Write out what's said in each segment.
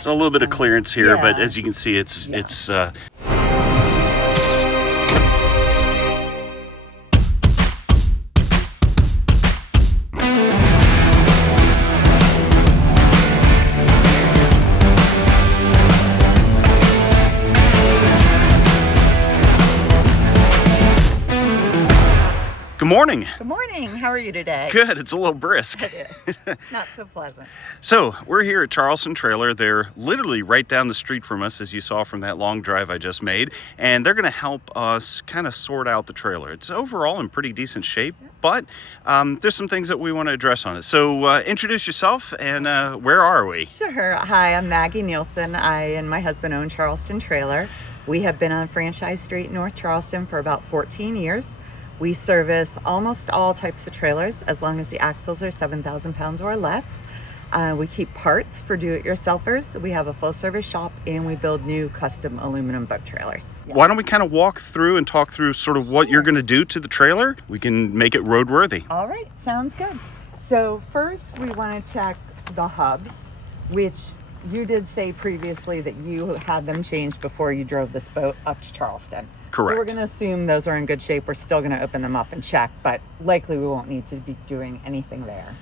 So a little bit of clearance here, Yeah. but as you can see, it's Good morning. Good morning. How are you today? Good. It's a little brisk. It is. Not so pleasant. So we're here at Charleston Trailer. They're literally right down the street from us, as you saw from that long drive I just made. And they're going to help us kind of sort out the trailer. It's overall in pretty decent shape, but there's some things that we want to address on it. So introduce yourself and where are we? Sure. Hi, I'm Maggie Nielsen. I and my husband own Charleston Trailer. We have been on Franchise Street, North Charleston for about 14 years. We service almost all types of trailers as long as the axles are 7,000 pounds or less. We keep parts for do-it-yourselfers. We have a full-service shop, and we build new custom aluminum boat trailers. Why don't we kind of walk through and talk through sort of what you're going to do to the trailer? We can make it roadworthy. All right, sounds good. So first we want to check the hubs, which you did say previously that you had them changed before you drove this boat up to Charleston. Correct. So we're going to assume those are in good shape. We're still going to open them up and check, but likely we won't need to be doing anything there.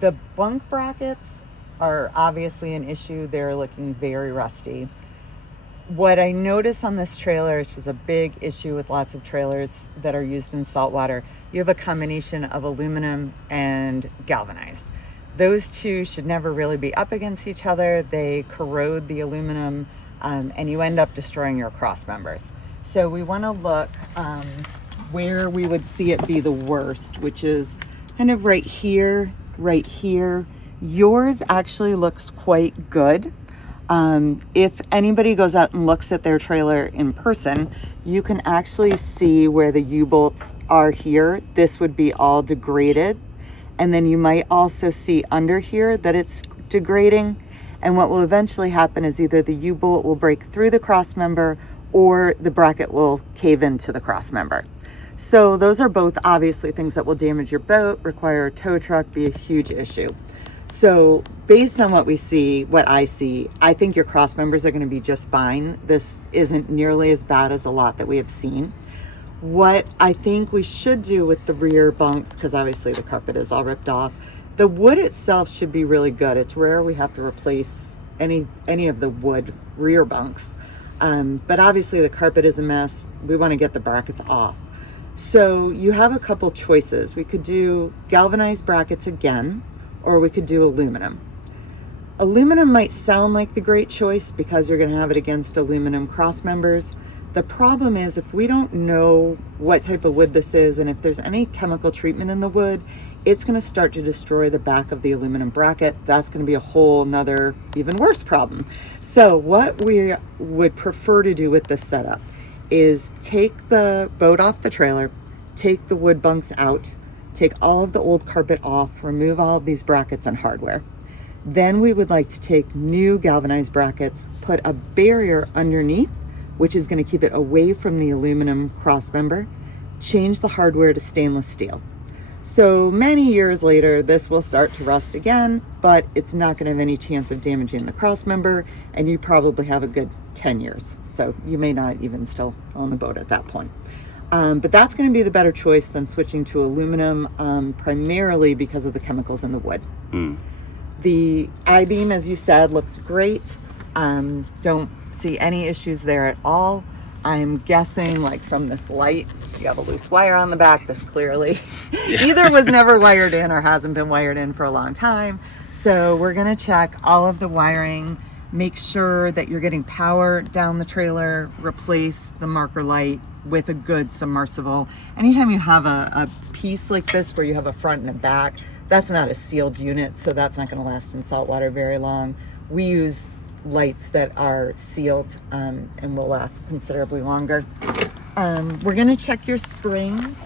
The bunk brackets are obviously an issue. They're looking very rusty. What I notice on this trailer, which is a big issue with lots of trailers that are used in saltwater, you have a combination of aluminum and galvanized. Those two should never really be up against each other. They corrode the aluminum, and you end up destroying your cross members. So we want to look where we would see it be the worst, which is kind of right here, right here. Yours actually looks quite good. If anybody goes out and looks at their trailer in person, you can actually see where the U-bolts are here. This would be all degraded. And then you might also see under here that it's degrading. And what will eventually happen is either the U-bolt will break through the cross member or the bracket will cave into the cross member. So those are both obviously things that will damage your boat, require a tow truck, be a huge issue. So based on what we see, what I see, I think your cross members are going to be just fine. This isn't nearly as bad as a lot that we have seen. What I think we should do with the rear bunks, because obviously the carpet is all ripped off, the wood itself should be really good. It's rare we have to replace any of the wood rear bunks. But obviously the carpet is a mess. We want to get the brackets off. So you have a couple choices. We could do galvanized brackets again, or we could do aluminum. Aluminum might sound like the great choice because you're going to have it against aluminum cross members. The problem is if we don't know what type of wood this is and if there's any chemical treatment in the wood, it's going to start to destroy the back of the aluminum bracket. That's going to be a whole nother, even worse problem. So what we would prefer to do with this setup is take the boat off the trailer, take the wood bunks out, take all of the old carpet off, remove all of these brackets and hardware. Then we would like to take new galvanized brackets, put a barrier underneath, which is going to keep it away from the aluminum cross member, change the hardware to stainless steel. So many years later, this will start to rust again, but it's not going to have any chance of damaging the cross member, and you probably have a good 10 years. So you may not even still own the boat at that point. But that's going to be the better choice than switching to aluminum, primarily because of the chemicals in the wood. The I-beam, as you said, looks great. Don't see any issues there at all. I'm guessing, like from this light, you have a loose wire on the back. This clearly either was never wired in or hasn't been wired in for a long time. So we're going to check all of the wiring, make sure that you're getting power down the trailer, replace the marker light with a good submersible. Anytime you have a piece like this where you have a front and a back, that's not a sealed unit, so that's not going to last in saltwater very long. We use lights that are sealed and will last considerably longer. We're going to check your springs.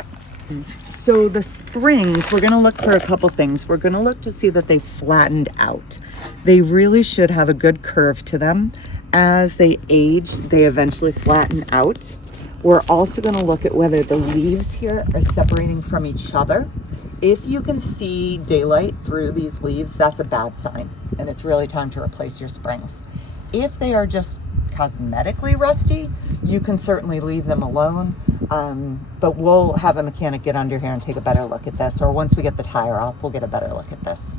So the springs, we're going to look for a couple things. We're going to look to see that they flattened out. They really should have a good curve to them. As they age, they eventually flatten out. We're also going to look at whether the leaves here are separating from each other. If you can see daylight through these leaves, that's a bad sign, and it's really time to replace your springs. If they are just cosmetically rusty, you can certainly leave them alone, but we'll have a mechanic get under here and take a better look at this, or once we get the tire off, we'll get a better look at this.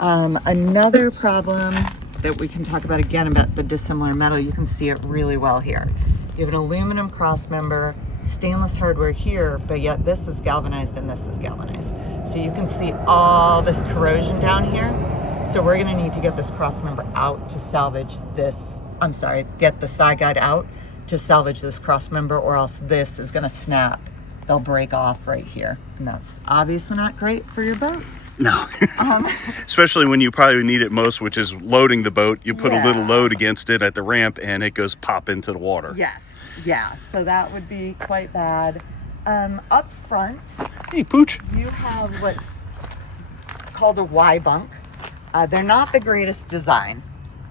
Another problem that we can talk about again about the dissimilar metal, you can see it really well here. You have an aluminum cross member, stainless hardware here, but yet this is galvanized and this is galvanized. So you can see all this corrosion down here. So we're gonna need to get this cross member out to salvage this, get the side guide out to salvage this cross member, or else this is gonna snap. They'll break off right here. And that's obviously not great for your boat. No. Especially when you probably need it most, which is loading the boat. You put a little load against it at the ramp and it goes pop into the water. Yes, yeah, so that would be quite bad. Up front, hey, Pooch, you have what's called a Y bunk. They're not the greatest design.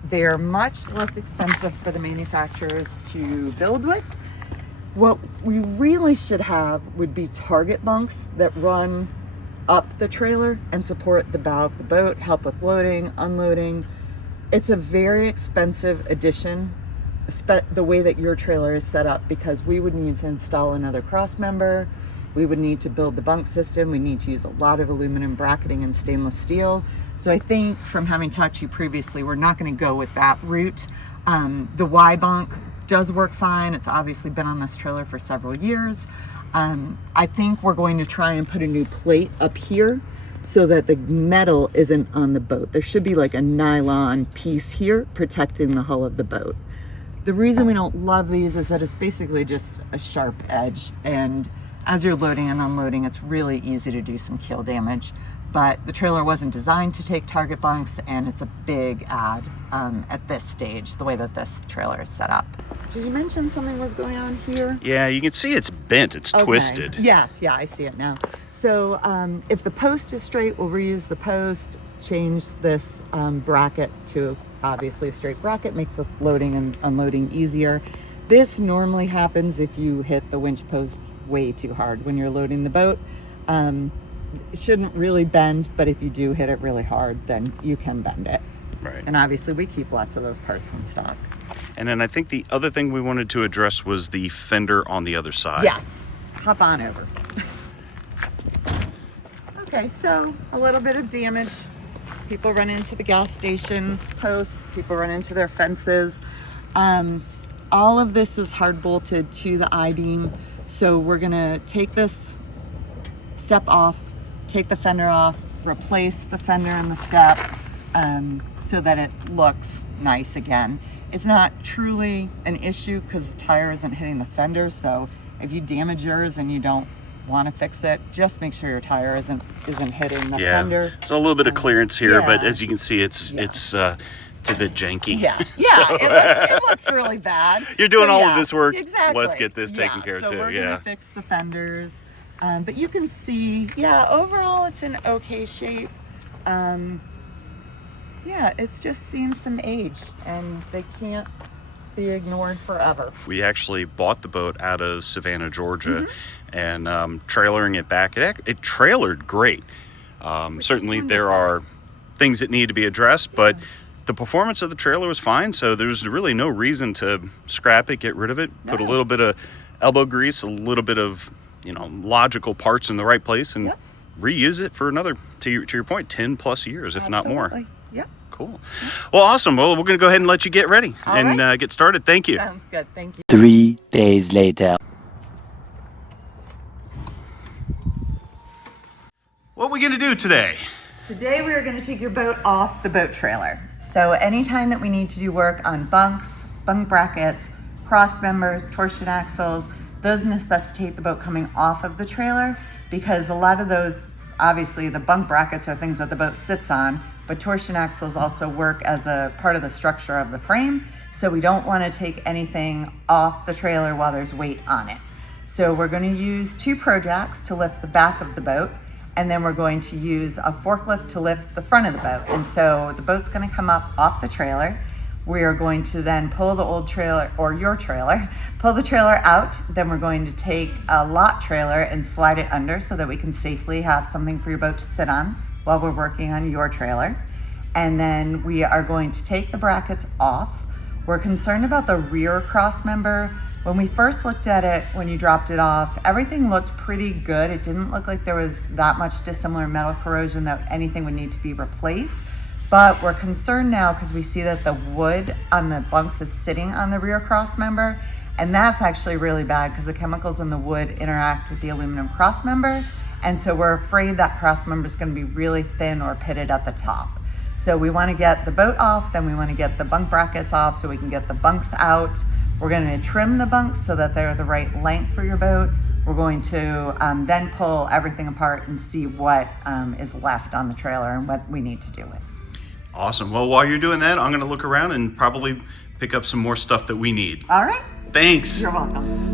They're much less expensive for the manufacturers to build with. What we really should have would be target bunks that run up the trailer and support the bow of the boat, help with loading, unloading. It's a very expensive addition, the way that your trailer is set up, because we would need to install another cross member. We would need to build the bunk system. We need to use a lot of aluminum bracketing and stainless steel. So I think from having talked to you previously, we're not going to go with that route. The Y bunk does work fine. It's obviously been on this trailer for several years. I think we're going to try and put a new plate up here so that the metal isn't on the boat. There should be like a nylon piece here protecting the hull of the boat. The reason we don't love these is that it's basically just a sharp edge, and as you're loading and unloading, it's really easy to do some keel damage. But the trailer wasn't designed to take target bunks, and it's a big add at this stage, the way that this trailer is set up. Did you mention something was going on here? Yeah, you can see it's bent, it's twisted. Yes, yeah, I see it now. So if the post is straight, we'll reuse the post, change this bracket to obviously a straight bracket, makes the loading and unloading easier. This normally happens if you hit the winch post way too hard when you're loading the boat. It shouldn't really bend, but if you do hit it really hard, then you can bend it. Right. And obviously we keep lots of those parts in stock. And then I think the other thing we wanted to address was the fender on the other side. Yes, hop on over. Okay, so a little bit of damage. People run into the gas station posts, people run into their fences. All of this is hard bolted to the I-beam. So we're gonna take this step off, take the fender off, replace the fender and the step so that it looks nice again. It's not truly an issue because the tire isn't hitting the fender. So if you damage yours and you don't want to fix it, just make sure your tire isn't hitting the fender. There's a little bit of clearance here, but as you can see, it's a bit janky. Yeah, So, it looks really bad. You're doing all of this work. Exactly. Let's get this taken care of so too. We're gonna fix the fenders, but you can see, overall it's in okay shape. It's just seen some age, and they can't be ignored forever. We actually bought the boat out of Savannah, Georgia, and trailering it back. It trailered great. Certainly there are things that need to be addressed, but the performance of the trailer was fine, so there's really no reason to scrap it, get rid of it, put a little bit of elbow grease, a little bit of logical parts in the right place, and reuse it for another, to your point, 10 plus years, if not more. Yep. Cool. Well, awesome. Well, we're going to go ahead and let you get ready and get started. Thank you. Sounds good. Thank you. 3 days later. What are we going to do today? Today we are going to take your boat off the boat trailer. So anytime that we need to do work on bunks, bunk brackets, cross members, torsion axles, those necessitate the boat coming off of the trailer, because a lot of those, obviously the bunk brackets are things that the boat sits on, but torsion axles also work as a part of the structure of the frame. So we don't want to take anything off the trailer while there's weight on it. So we're going to use 2 pro jacks to lift the back of the boat, and then we're going to use a forklift to lift the front of the boat. And so the boat's going to come up off the trailer. We are going to then pull the old trailer, or your trailer, pull the trailer out. Then we're going to take a lot trailer and slide it under so that we can safely have something for your boat to sit on while we're working on your trailer. And then we are going to take the brackets off. We're concerned about the rear cross member. When we first looked at it, when you dropped it off, everything looked pretty good. It didn't look like there was that much dissimilar metal corrosion that anything would need to be replaced. But we're concerned now because we see that the wood on the bunks is sitting on the rear cross member, and that's actually really bad because the chemicals in the wood interact with the aluminum cross member, and so we're afraid that cross member is going to be really thin or pitted at the top. So we want to get the boat off, then we want to get the bunk brackets off so we can get the bunks out. We're going to trim the bunks so that they're the right length for your boat. We're going to then pull everything apart and see what is left on the trailer and what we need to do with it. Awesome. Well, while you're doing that, I'm going to look around and probably pick up some more stuff that we need. All right. Thanks. You're welcome.